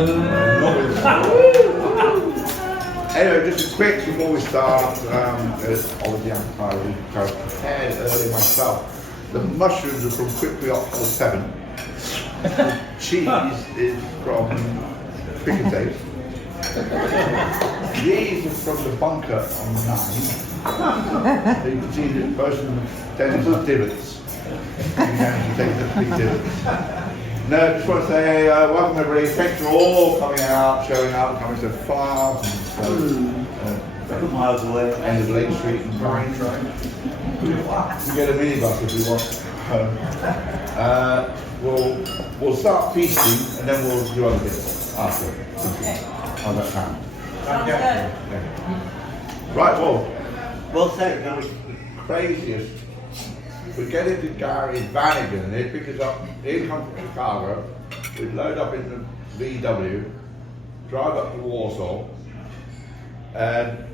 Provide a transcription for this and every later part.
Anyway, just a quick before we start, as obviously I prepared earlier myself. The mushrooms are from Quickly Hot 7. The cheese is from Piccadilly. These are from the bunker on 9. So you can see that most of them tend to divots. You can take the big divots. No, I just want to say welcome everybody. Thanks for all coming out, showing up, coming so far. Miles away. End of Lake Street and Vine Drive. We get a minibus if we want. We'll start feasting and then we'll do other bits after. How's that sound? Yeah. Right, Well said. it was the craziest. We get into Gary Vanagon and he'd pick us up, he'd come from Chicago, we'd load up in the VW, drive up to Warsaw, and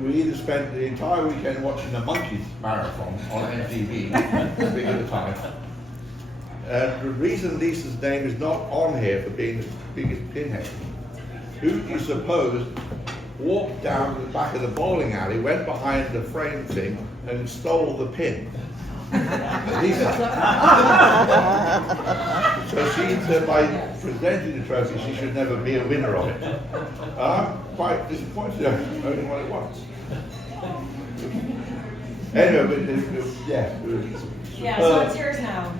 we either spent the entire weekend watching the Monkeys marathon on MTV, big at the time. And the reason Lisa's name is not on here for being the biggest pinhead, who do you suppose walked down to the back of the bowling alley, went behind the frame thing, and stole the pin? Lisa. So she said by presenting the trophy, she should never be a winner of it. I'm quite disappointed, I've only won it once. Anyway, but yeah. Yeah, so it's yours now.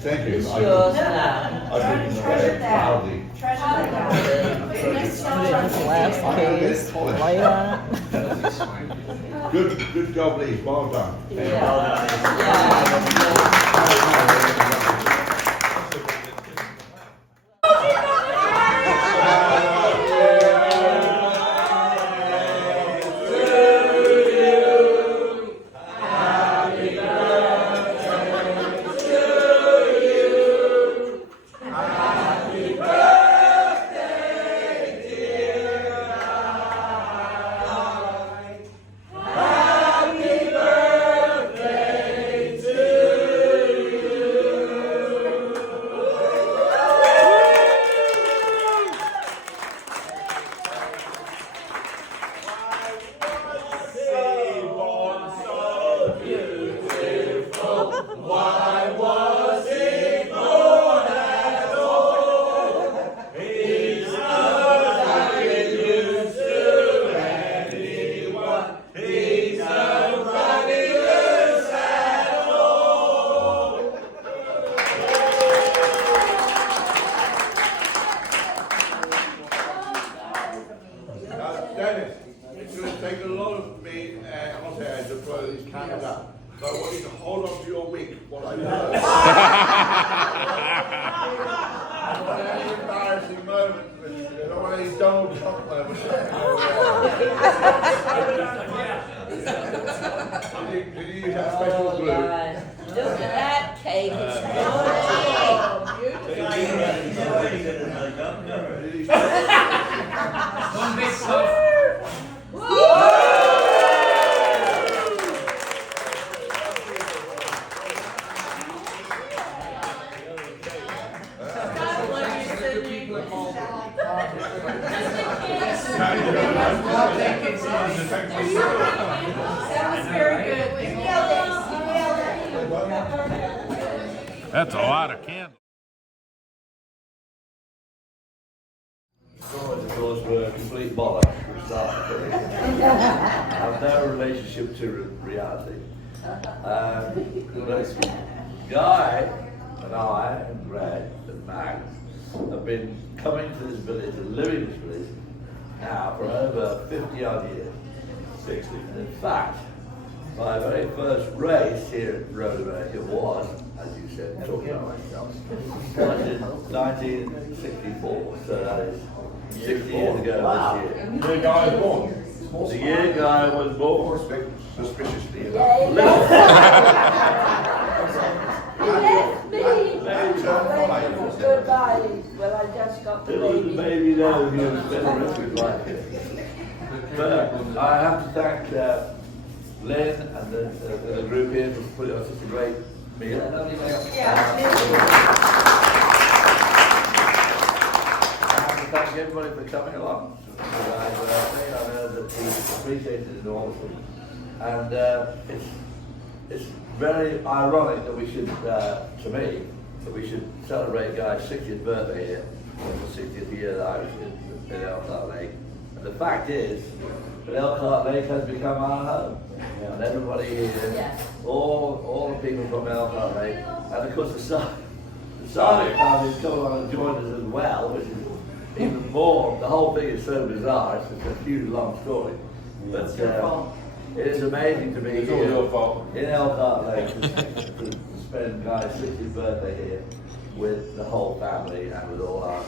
Thank you. It's yours now. Treasure that. Proudly. Treasure that. Last case, light on it. Good job, Lee. Well done. Dennis, it's going to take a lot of me and hot air to blow these candles out. So I want you to hold on to your wig while I do it. I don't want any embarrassing moments. I don't want any Donald Trump moments. Did you use that special glue? Look at that cake. One big puff. That's a lot of candles. Of course, were a complete bollocks from start to finish. I've no relationship to reality. But Guy and I and Greg and Max have been coming to this village and living in this village now for over 50 odd years. 60. And in fact, my very first race here at Road America was, as you said, talking about myself, was in 1964. So that is 60 years ago this year. The year Guy was born. The year Guy was born. Suspiciously He enough. left me. Goodbye. Well, I just got the Little baby. baby knows he was spent the rest of his life here. But I have to thank Lynn and the group here for putting on such a great meal. thank everybody for coming along. I know that he appreciated it enormously. And it's very ironic that we should, to me, that we should celebrate Guy's 60th birthday here. It's the 60th year that I was in Elkhart Lake. And the fact is that Elkhart Lake has become our home. And everybody here, all the people from Elkhart Lake, and of course the Sarnic family has come along and joined us as well, which is even more, the whole thing is so bizarre, it's a huge long story. But it is amazing to be here in Elkhart Lake to spend Guy's 60th birthday here with the whole family and with all our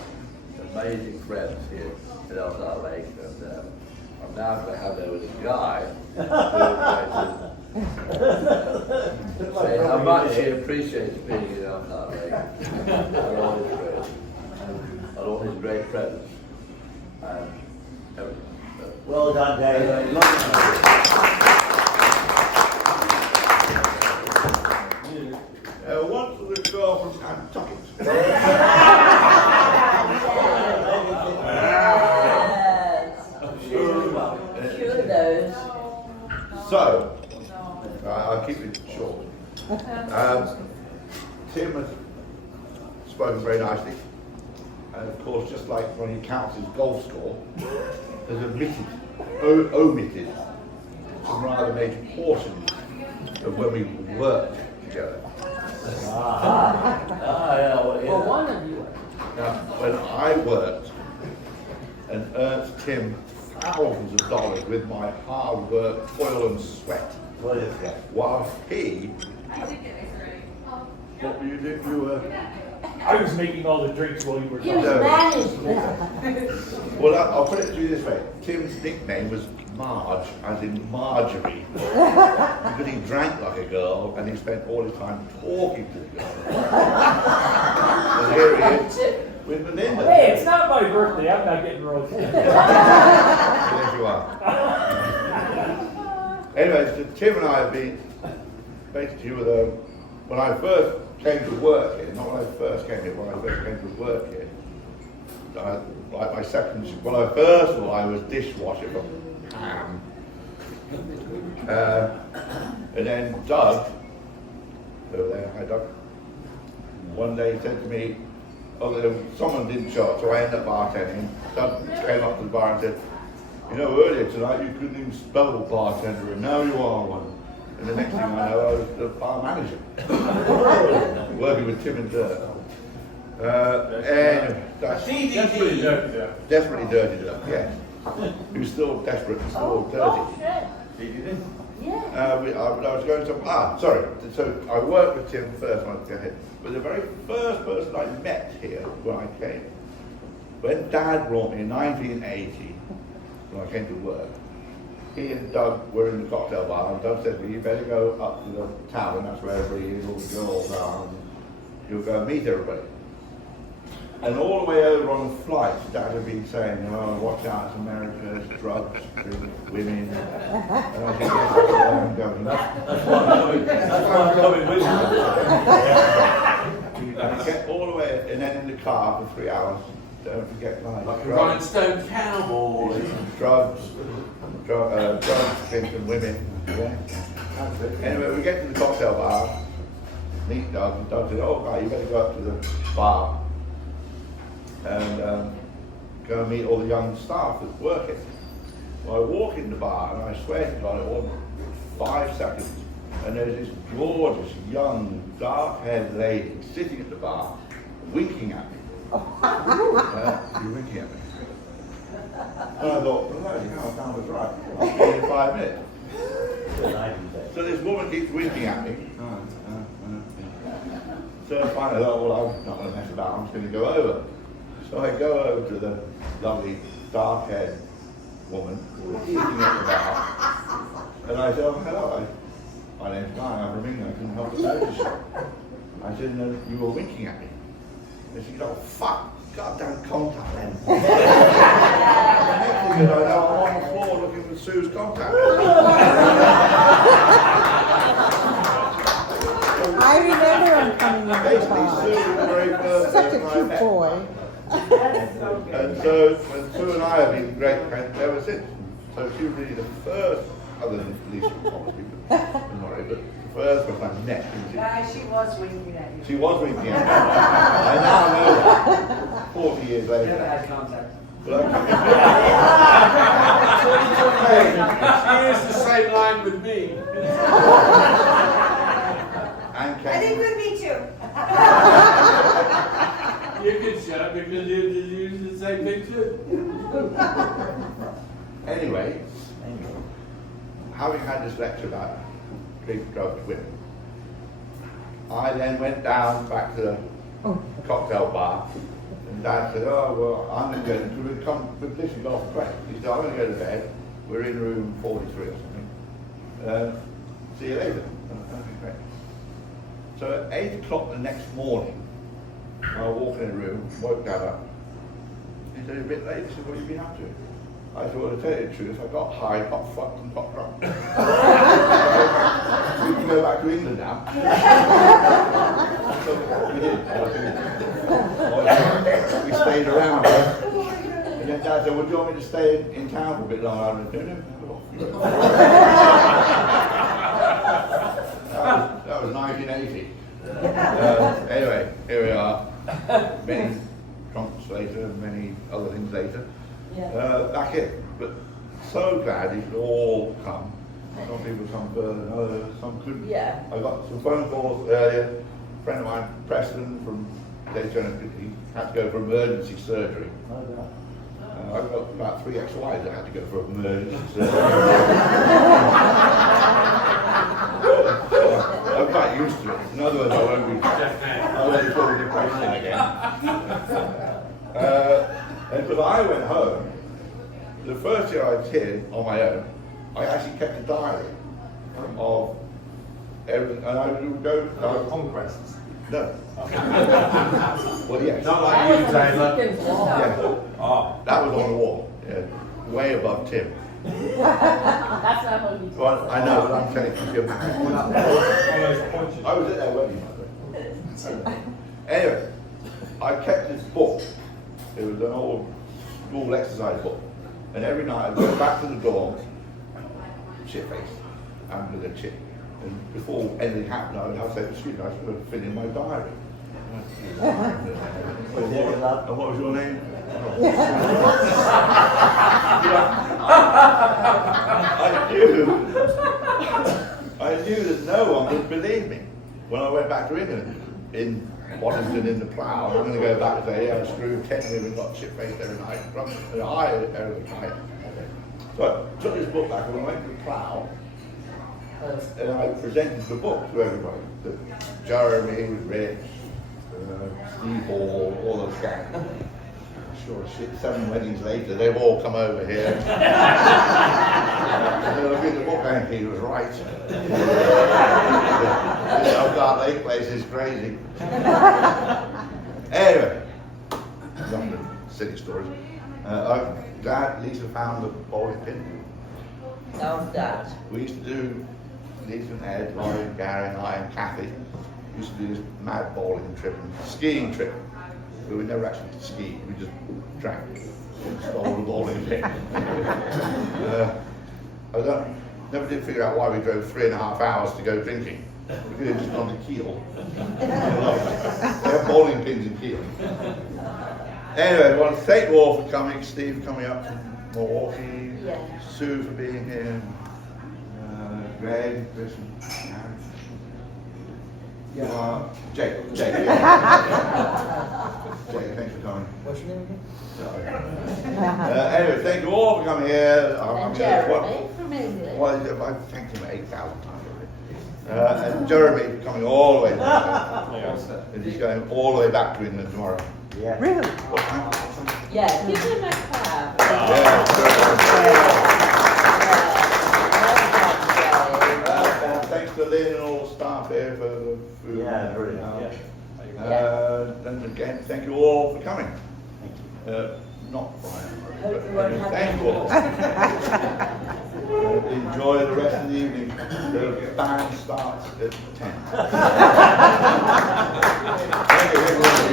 amazing friends here in Elkhart Lake. And I'm now going to hand over to Guy, who is going to say how much he appreciates being in Elkhart Lake and all his great presence. And everything. Well done, Dave. Once was a girl from Nantucket. Sure those. So, I'll keep it short. Tim has spoken very nicely. And of course, just like when he counts his golf score, has omitted some rather major portions of when we worked together. Well, one of you. Now, when I worked and earned Tim thousands of dollars with my hard work, toil and sweat, while he, what were you doing? You were... I was making all the drinks while you were You talking. managed. Well, I'll put it to you this way. Tim's nickname was Marge, as in Marjorie, because he drank like a girl and he spent all his time talking to the girl. And here he is with Melinda. Hey, it's not my birthday. I'm not getting roasted. Yes, you are. Anyway, so Tim and I have been basically with when I first came to work here, not when I first came here, when I first came to work here. Like my second, well, first of all, I was dishwasher for Pam. And then Doug, over there, hi Doug, one day said to me, someone didn't show up, so I ended up bartending. Doug came up to the bar and said, you know, earlier tonight you couldn't even spell bartender, and now you are one. And the next thing I know, I was the bar manager, working with Tim and Dirk. And Desperately dirty, yeah. desperately dirty Dirk, yes. He was still desperate and still dirty. Yeah. I was going to, sorry, so I worked with Tim first when I came here, but the very first person I met here when I came, when Dad brought me in 1980, when I came to work, he and Doug were in the cocktail bar, and Doug said, well, you better go up to the tavern, that's where everybody is, all the girls are, and you'll go and meet everybody. And all the way over on the flight, Dad had been saying, oh, watch out, it's America, drugs, women. And I said, yes, that's where I'm going. That's why I'm coming with you. And I get all the way, and then in the car for 3 hours, don't forget Like a drugs, Rolling Stone cowboy. drugs, drinking women. Yeah. Anyway, we get to the cocktail bar, meet Doug, and Doug said, oh, Guy, you better go up to the bar and go and meet all the young staff that's working. Well, I walk in the bar, and I swear to God, it wasn't 5 seconds, and there's this gorgeous, young, dark-haired lady sitting at the bar, winking at me. You're winking at me. And I thought, bloody hell, Dan was right. I'll see you in 5 minutes. So this woman keeps winking at me. So finally I thought, well, I'm not going to mess about, I'm just going to go over. So I go over to the lovely, dark-haired woman who was sitting at the bar. And I said, oh, hello, my name's Guy, I'm from England, I couldn't help but notice you. I said, no, you were winking at me. And she said, oh, fuck, goddamn contact lens. The next thing you know, I'm on the floor looking for Sue's contact lens. I remember him coming in the Basically, car. Sue was the very first Such a person I cute met. boy. And so I have been great friends ever since. So she was really the first, other than Lisa, obviously, but the first one I met. Guys, she was winking at you. She was winking at me. I now know that, 40 years later. Never had contact. But Hey, she is the same line with me. and I think with me too. You can shut up because you use the same thing too. Anyway, having had this lecture about drink, drugs, women, I then went down back to the cocktail bar, and Dad said, "Oh well, I'm going to go. We've come. This is off break." He said, "I'm going to go to bed. We're in room 43 or something. See you later." Okay, great. So at 8 o'clock the next morning, I walked in the room, woke Dad up. He said, "You're a bit late." He said, "What have you been up to?" I said, "Well, to tell you the truth, I got high, got fucked, and got drunk." We can go back to England now. So we did. We stayed around. And then Dad said, "Well, do you want me to stay in town for a bit longer?" I said, "No." That was 1980. Anyway, here we are. Many drunks later, many other things later. Back here. But so glad you could all come. Some people come further than others, some couldn't. Yeah. I got some phone calls earlier. A friend of mine, Preston from Daytona, he had to go for emergency surgery. I've got about 3 ex-wives that had to go for emergency surgery. I'm quite used to it. In other words, I won't be falling depression again. And because I went home, the first year I was here on my own, I actually kept a diary of everything, and I would go. Conquests. No. Well, yes. Not like you, Taylor. Yeah. Oh. That was on the wall, yeah, way above Tim. That's not what you Well, I know, but I'm telling you, Tim. I was at their wedding, by the way. Anyway, I kept this book. It was an old school exercise book. And every night I'd go back to the dorm, chip face, and with a chip. And before anything happened, I would have to say, "Excuse me, I should have filled in my diary." And what was your name? I knew that no one would believe me when I went back to England in Washington in the plough. I'm going to go back and say, "Yeah, I screwed 10 women, got shit-faced every night, drunk, and high every night." So I took this book back and I went to the plough, and I presented the book to everybody. Jeremy with Rich, Steve Hall, all those guys. Sure as shit, 7 weddings later, they've all come over here. And they'll read the book going, "He was right." This Elkhart Lake place is crazy. Anyway, London, silly stories. I'm glad Lisa found the bowling pin. Oh, that. We used to do, Lisa and Ed, Laurie, Gary and I and Kathy, used to do this mad bowling trip and skiing trip. But we never actually skied, we just drank and stole the bowling pin. Never did figure out why we drove 3.5 hours to go drinking. We could have just gone to Kiel. They have bowling pins in Kiel. Anyway, I want to thank you all for coming. Steve coming up from Milwaukee, Sue for being here, Greg, Chris, and Jake. Jake, thanks for coming. What's your name again? Anyway, thank you all for coming here. And Jeremy from England. Well, I've thanked him 8,000 times already. And Jeremy coming all the way back. And he's going all the way back to England tomorrow. Yeah. Really? What time? Yeah, give him a clap. Thanks to Lynn and all the staff here for the food. Yeah, brilliant. And again, thank you all for coming. Not Brian, Hope you won't have thank you all. Enjoy the rest of the evening. The band starts at 10. Thank you, everyone.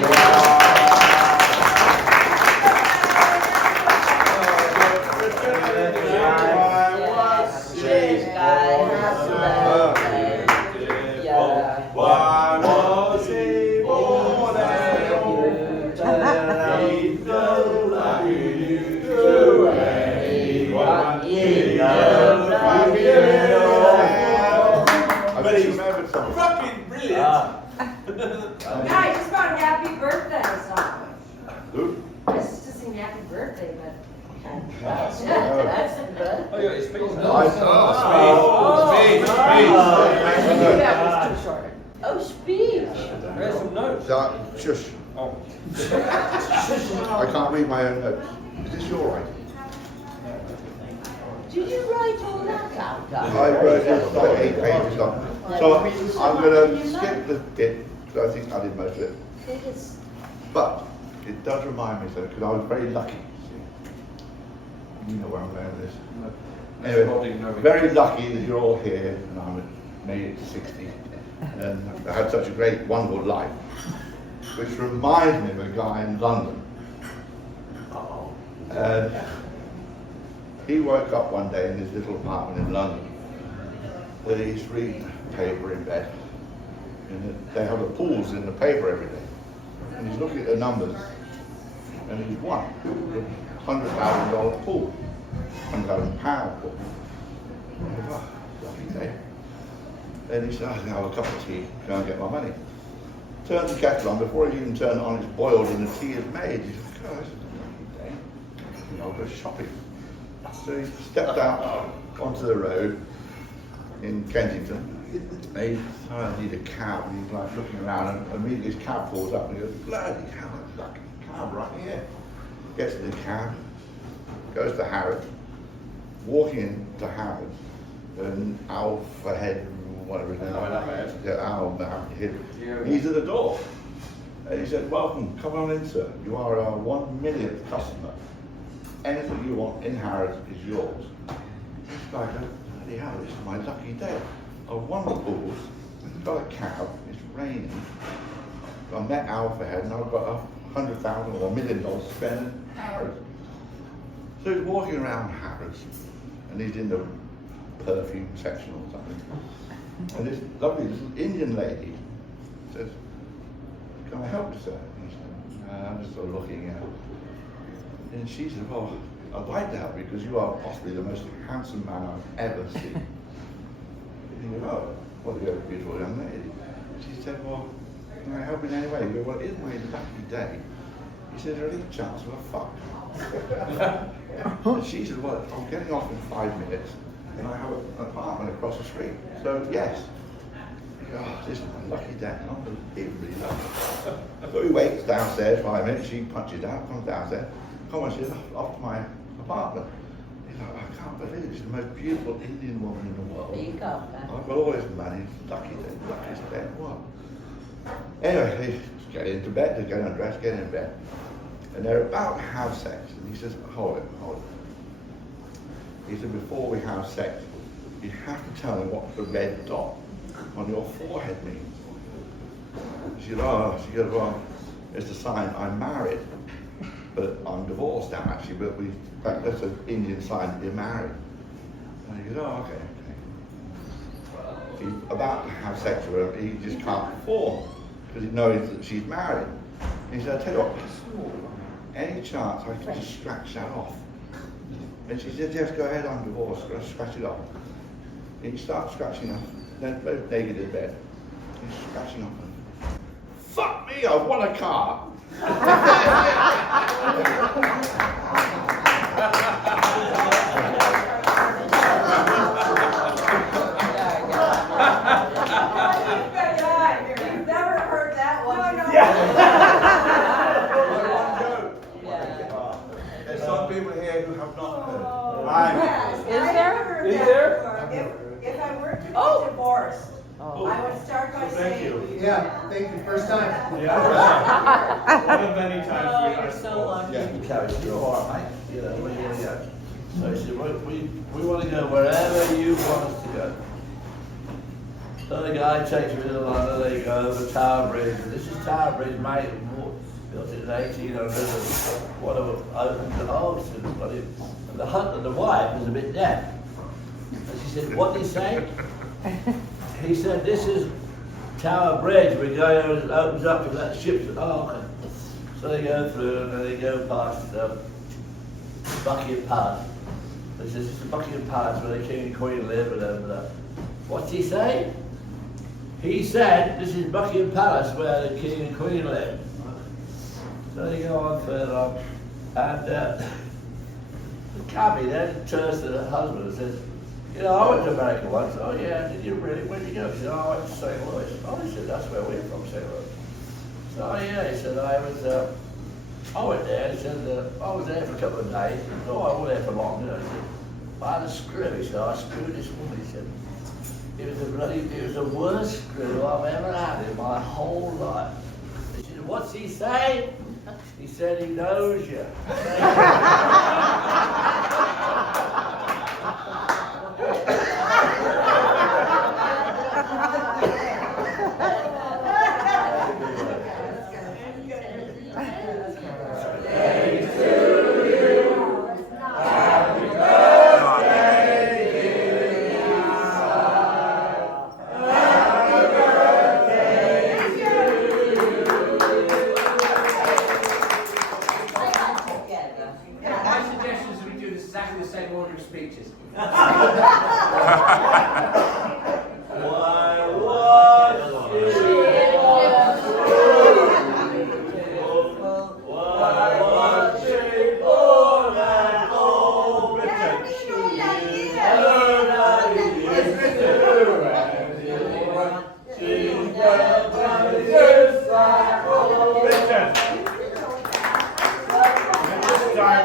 Yes, Guy, happy birthday. Yeah. Why was he born I bet he remembered something. Fucking brilliant. Guys, just about happy birthday song. Who? This is to sing happy birthday, but. That's good. Oh, yeah, it's speech. That was too short. Oh, speech. There's some notes. Shush. Oh. I can't read my own notes. Is this your writing? Did you write all that out, Guy? I wrote it like 8 pages long. So I'm going to skip the bit, because I think I did most of it. It's But it does remind me, because I was very lucky. See? You know where I'm going with this. Anyway, very lucky that you're all here, and I made it to 60. And I had such a great, wonderful life. Which reminds me of a guy in London. And he woke up one day in his little apartment in London. And he's reading a paper in bed. And they have the pools in the paper every day. And he's looking at the numbers. And he's won a $100,000 pool. £100,000 pool. And he thought, oh, lucky day. Then he said, I can have a cup of tea, go and get my money. Turns the kettle on, before he even turned it on, it's boiled and the tea is made. He said, God, this is a lucky day. I'll go shopping. So he stepped out onto the road in Kensington. And he said, I need a cab. And he's like looking around, and immediately his cab pulls up and he goes, bloody hell, that's a lucky cab right here. Gets in the cab, goes to Harrods, walking into Harrods, and Alpha Head, whatever his name is. Yeah, Al, he's at the door. And he said, welcome, come on in, sir. You are our 1 millionth customer. Anything you want in Harrods is yours. This guy goes, bloody hell, this is my lucky day. I've won the pools, got a cab, it's raining. I met Alpha Head and I've got $100,000 or $1 million to spend in Harrods. So he's walking around Harrods and he's in the perfume section or something. And this lovely little Indian lady says, can I help you, sir? And he said, no, I'm just sort of looking at it. And she said, well, I'd like to help you because you are possibly the most handsome man I've ever seen. And he goes, oh, what a beautiful young lady. She said, well, can I help you in any way? He goes, well, it is my lucky day. He said, is there any chance of a fuck? And she said, well, I'm getting off in 5 minutes and I have an apartment across the street. So, yes. He goes, oh, this is my lucky day. Unbelievably lucky. So he waits downstairs 5 minutes, she punches out, comes downstairs. Come on, she's off to my apartment. He's like, I can't believe it. She's the most beautiful Indian woman in the world. Speak up, man. I've got all this money. Lucky day, luckiest day in the world. Anyway, they get into bed, they get undressed, get in bed. And they're about to have sex. And he says, hold it. He said, before we have sex, you have to tell me what the red dot on your forehead means. She said, well, it's a sign I'm married. But I'm divorced now, actually, but that's an Indian sign that you're married. And he goes, oh, okay. He's about to have sex with her, he just can't perform, because he knows that she's married. And he said, I'll tell you what, any chance I can just scratch that off? And she said, yes, go ahead, I'm divorced, go scratch it off. And he starts scratching off, they're both naked in bed. He's scratching off. Fuck me, I've won a car. You've never heard that one. There's some people here who have not heard. Yes, Is I there? have heard Is that there? before. If I were to be divorced, Oh. I would start by saying. Yeah, thank you, first time. Yeah. One of many times Oh, we you're are so lucky. Yeah, you carry your heart, mate. You know, where you want to go. So he said, we want to go wherever you want us to go. So the guy takes me to London, they go over Tower Bridge, and this is Tower Bridge, mate, built in 1800, and what opened to Hobbs, and the wife was a bit deaf. And she said, what did he say? He said, this is Tower Bridge. We're going over, it opens up and that ship's at Arkham. So they go through and then they go past Buckingham Palace. They says, this is Buckingham Palace where the King and Queen live and over. What's he say? He said, this is Buckingham Palace where the King and Queen live. So they go on further on, and the cabbie then turns to the husband and says, you know, I went to America once. Oh yeah, did you really? Where'd you go? He said, oh, I went to St. Louis. Oh, he said, that's where we're from, St. Louis. So oh yeah, he said, I went there. He said, I was there for a couple of days. Oh, I wasn't there for long, you know. He said, I had a screw. He said, I screwed this woman. He said, it was the worst screw I've ever had in my whole life. He said, what's he say? He said, he knows you. My suggestion is we do exactly the same order of speeches.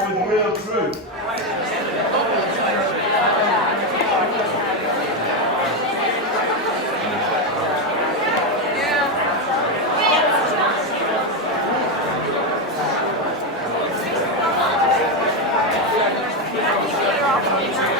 With real truth. Yeah.